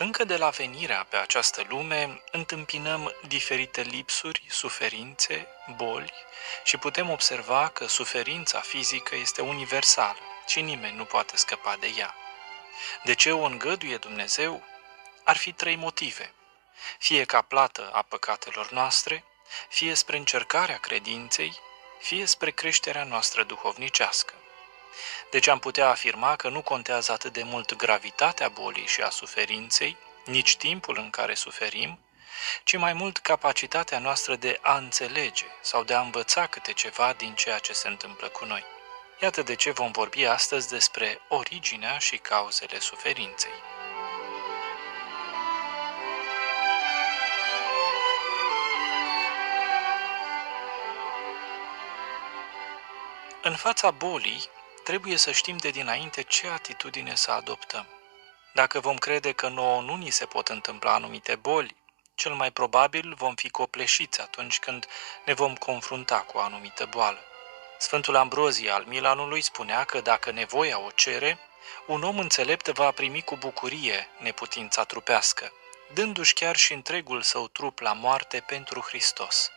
Încă de la venirea pe această lume, întâmpinăm diferite lipsuri, suferințe, boli și putem observa că suferința fizică este universală și nimeni nu poate scăpa de ea. De ce o îngăduie Dumnezeu? Ar fi trei motive. Fie ca plată a păcatelor noastre, fie spre încercarea credinței, fie spre creșterea noastră duhovnicească. Deci am putea afirma că nu contează atât de mult gravitatea bolii și a suferinței, nici timpul în care suferim, ci mai mult capacitatea noastră de a înțelege sau de a învăța câte ceva din ceea ce se întâmplă cu noi. Iată de ce vom vorbi astăzi despre originea și cauzele suferinței. În fața bolii, trebuie să știm de dinainte ce atitudine să adoptăm. Dacă vom crede că nouă nu ni se pot întâmpla anumite boli, cel mai probabil vom fi copleșiți atunci când ne vom confrunta cu o anumită boală. Sfântul Ambrozie al Milanului spunea că dacă nevoia o cere, un om înțelept va primi cu bucurie neputința trupească, dându-și chiar și întregul său trup la moarte pentru Hristos.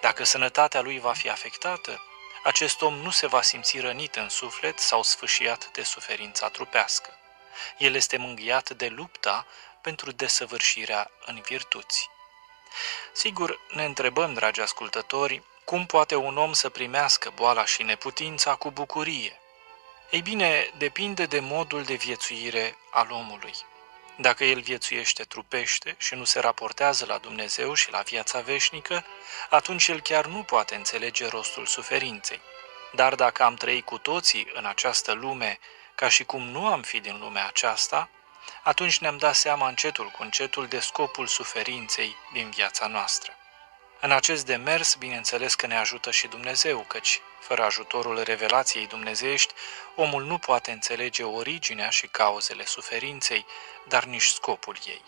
Dacă sănătatea lui va fi afectată, acest om nu se va simți rănit în suflet sau sfâșiat de suferința trupească. El este mângâiat de lupta pentru desăvârșirea în virtuți. Sigur, ne întrebăm, dragi ascultători, cum poate un om să primească boala și neputința cu bucurie? Ei bine, depinde de modul de viețuire al omului. Dacă el viețuiește trupește și nu se raportează la Dumnezeu și la viața veșnică, atunci el chiar nu poate înțelege rostul suferinței. Dar dacă am trăit cu toții în această lume ca și cum nu am fi din lumea aceasta, atunci ne-am dat seama încetul cu încetul de scopul suferinței din viața noastră. În acest demers, bineînțeles că ne ajută și Dumnezeu, căci, fără ajutorul revelației dumnezeiești, omul nu poate înțelege originea și cauzele suferinței, dar nici scopul ei.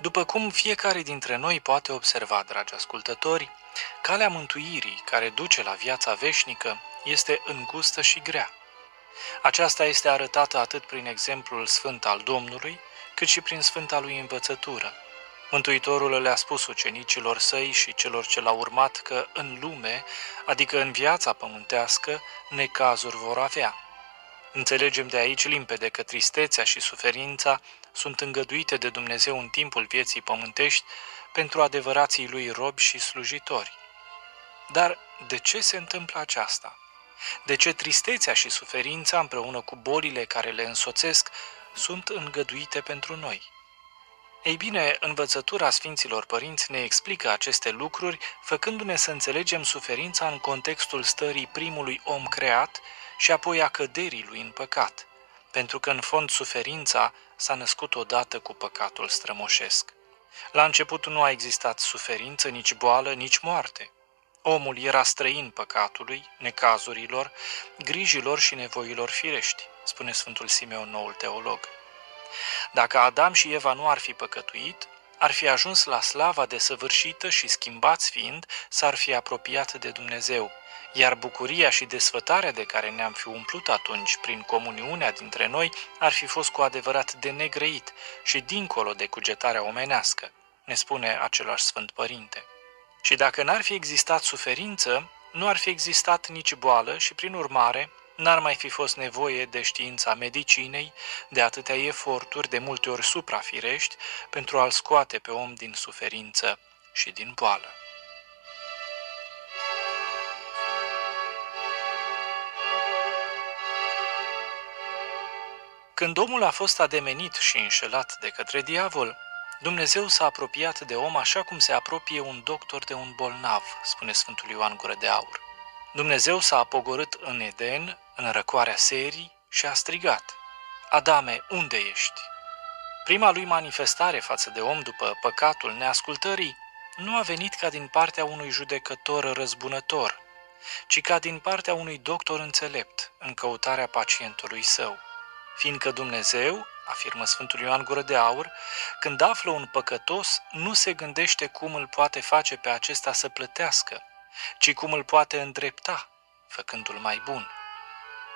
După cum fiecare dintre noi poate observa, dragi ascultători, calea mântuirii care duce la viața veșnică este îngustă și grea. Aceasta este arătată atât prin exemplul sfânt al Domnului, cât și prin sfânta lui învățătură. Mântuitorul le-a spus ucenicilor săi și celor ce l-au urmat că în lume, adică în viața pământească, necazuri vor avea. Înțelegem de aici limpede că tristețea și suferința sunt îngăduite de Dumnezeu în timpul vieții pământești pentru adevărații lui robi și slujitori. Dar de ce se întâmplă aceasta? De ce tristețea și suferința, împreună cu bolile care le însoțesc, sunt îngăduite pentru noi? Ei bine, învățătura Sfinților Părinți ne explică aceste lucruri, făcându-ne să înțelegem suferința în contextul stării primului om creat și apoi a căderii lui în păcat, pentru că în fond suferința s-a născut odată cu păcatul strămoșesc. La început nu a existat suferință, nici boală, nici moarte. Omul era străin păcatului, necazurilor, grijilor și nevoilor firești, spune Sfântul Simeon, noul teolog. Dacă Adam și Eva nu ar fi păcătuit, ar fi ajuns la slava desăvârșită și, schimbați fiind, s-ar fi apropiat de Dumnezeu, iar bucuria și desfătarea de care ne-am fi umplut atunci prin comuniunea dintre noi ar fi fost cu adevărat de negrăit și dincolo de cugetarea omenească, ne spune același Sfânt Părinte. Și dacă n-ar fi existat suferință, nu ar fi existat nici boală și, prin urmare, n-ar mai fi fost nevoie de știința medicinei, de atâtea eforturi, de multe ori suprafirești, pentru a-l scoate pe om din suferință și din boală. Când omul a fost ademenit și înșelat de către diavol, Dumnezeu s-a apropiat de om așa cum se apropie un doctor de un bolnav, spune Sfântul Ioan Gură de Aur. Dumnezeu s-a apogorât în Eden, în răcoarea serii, și a strigat: Adame, unde ești? Prima lui manifestare față de om după păcatul neascultării nu a venit ca din partea unui judecător răzbunător, ci ca din partea unui doctor înțelept în căutarea pacientului său. Fiindcă Dumnezeu, afirmă Sfântul Ioan Gură de Aur, când află un păcătos, nu se gândește cum îl poate face pe acesta să plătească, ci cum îl poate îndrepta, făcându-l mai bun.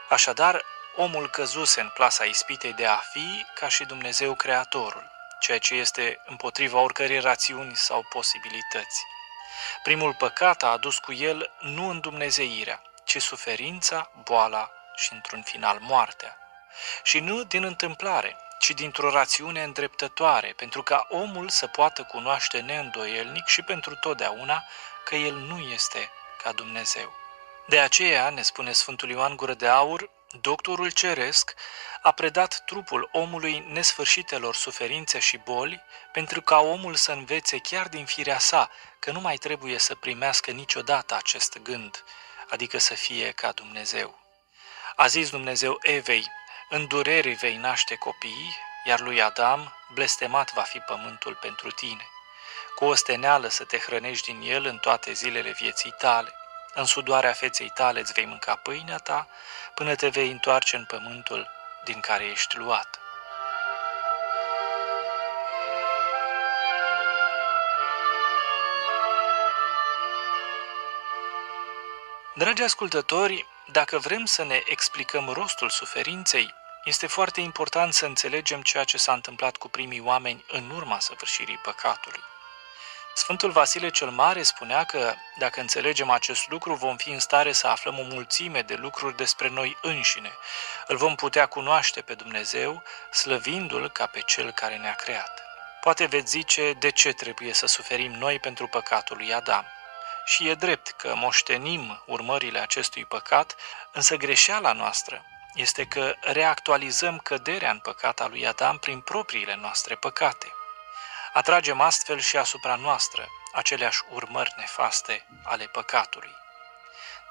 Așadar, omul căzuse în plasa ispitei de a fi ca și Dumnezeu Creatorul, ceea ce este împotriva oricărei rațiuni sau posibilități. Primul păcat a adus cu el nu îndumnezeirea, ci suferința, boala și, într-un final, moartea. Și nu din întâmplare, ci dintr-o rațiune îndreptătoare, pentru ca omul să poată cunoaște neîndoielnic și pentru totdeauna că el nu este ca Dumnezeu. De aceea, ne spune Sfântul Ioan Gură de Aur, doctorul ceresc a predat trupul omului nesfârșitelor suferințe și boli, pentru ca omul să învețe chiar din firea sa că nu mai trebuie să primească niciodată acest gând, adică să fie ca Dumnezeu. A zis Dumnezeu Evei, în dureri vei naște copii, iar lui Adam, blestemat va fi pământul pentru tine. Cu osteneală să te hrănești din el în toate zilele vieții tale. În sudoarea feței tale îți vei mânca pâinea ta, până te vei întoarce în pământul din care ești luat. Dragi ascultători, dacă vrem să ne explicăm rostul suferinței, este foarte important să înțelegem ceea ce s-a întâmplat cu primii oameni în urma săvârșirii păcatului. Sfântul Vasile cel Mare spunea că, dacă înțelegem acest lucru, vom fi în stare să aflăm o mulțime de lucruri despre noi înșine. Îl vom putea cunoaște pe Dumnezeu, slăvindu-L ca pe Cel care ne-a creat. Poate veți zice de ce trebuie să suferim noi pentru păcatul lui Adam. Și e drept că moștenim urmările acestui păcat, însă greșeala noastră este că reactualizăm căderea în păcat a lui Adam prin propriile noastre păcate. Atragem astfel și asupra noastră aceleași urmări nefaste ale păcatului.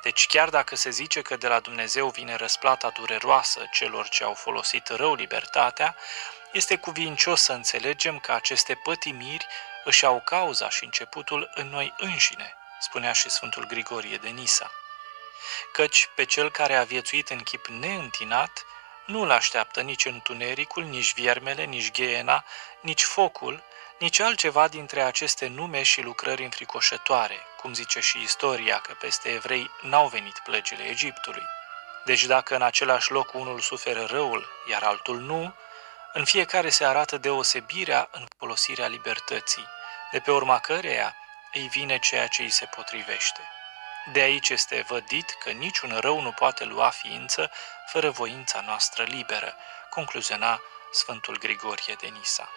Deci chiar dacă se zice că de la Dumnezeu vine răsplata dureroasă celor ce au folosit rău libertatea, este cuvincios să înțelegem că aceste pătimiri își au cauza și începutul în noi înșine, spunea și Sfântul Grigorie de Nisa. Căci pe cel care a viețuit în chip neîntinat, nu-l așteaptă nici întunericul, nici viermele, nici gheena, nici focul, nici altceva dintre aceste nume și lucrări înfricoșătoare, cum zice și istoria că peste evrei n-au venit plăgile Egiptului. Deci dacă în același loc unul suferă răul, iar altul nu, în fiecare se arată deosebirea în folosirea libertății, de pe urma căreia îi vine ceea ce îi se potrivește. De aici este vădit că niciun rău nu poate lua ființă fără voința noastră liberă, concluziona Sfântul Grigorie de Nisa.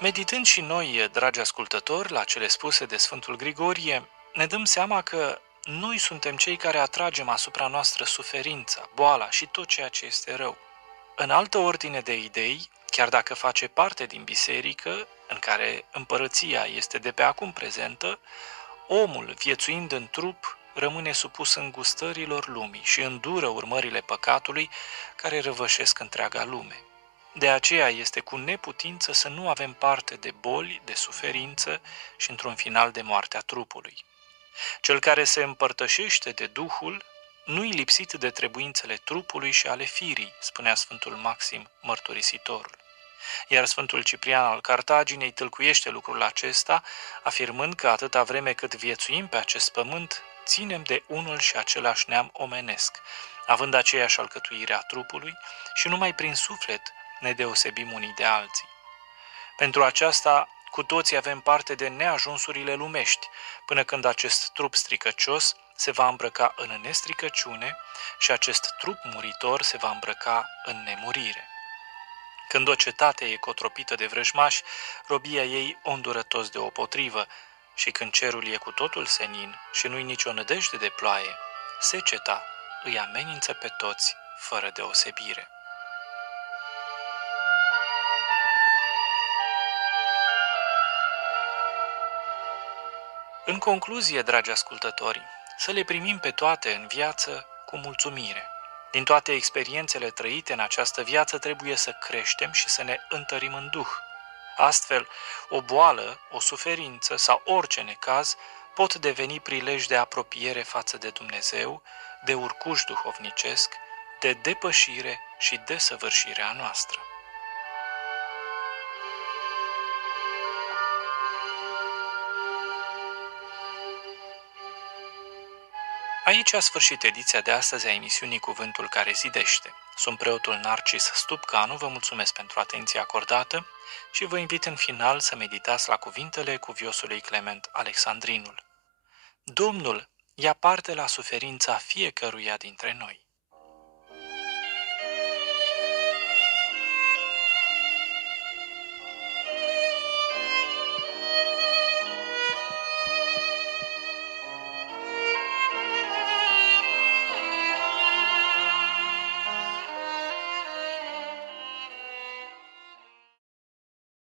Meditând și noi, dragi ascultători, la cele spuse de Sfântul Grigorie, ne dăm seama că noi suntem cei care atragem asupra noastră suferința, boala și tot ceea ce este rău. În altă ordine de idei, chiar dacă face parte din biserică, în care împărăția este de pe acum prezentă, omul, viețuind în trup, rămâne supus îngustărilor lumii și îndură urmările păcatului care răvășesc întreaga lume. De aceea este cu neputință să nu avem parte de boli, de suferință și, într-un final, de moartea trupului. Cel care se împărtășește de Duhul nu-i lipsit de trebuințele trupului și ale firii, spunea Sfântul Maxim, mărturisitorul. Iar Sfântul Ciprian al Cartaginei tâlcuiește lucrul acesta, afirmând că atâta vreme cât viețuim pe acest pământ, ținem de unul și același neam omenesc, având aceeași alcătuire a trupului și numai prin suflet ne deosebim unii de alții. Pentru aceasta, cu toții avem parte de neajunsurile lumești, până când acest trup stricăcios se va îmbrăca în nestricăciune și acest trup muritor se va îmbrăca în nemurire. Când o cetate e cotropită de vrăjmași, robia ei o îndură toți deopotrivă, și când cerul e cu totul senin și nu-i nicio nădejde de ploaie, seceta îi amenință pe toți fără deosebire. În concluzie, dragi ascultători, să le primim pe toate în viață cu mulțumire. Din toate experiențele trăite în această viață trebuie să creștem și să ne întărim în duh. Astfel, o boală, o suferință sau orice necaz pot deveni prilej de apropiere față de Dumnezeu, de urcuș duhovnicesc, de depășire și desăvârșire a noastră. Aici a sfârșit ediția de astăzi a emisiunii Cuvântul care zidește. Sunt preotul Narcis Stupcanu, vă mulțumesc pentru atenția acordată și vă invit în final să meditați la cuvintele cuviosului Clement Alexandrinul. Domnul ia parte la suferința fiecăruia dintre noi.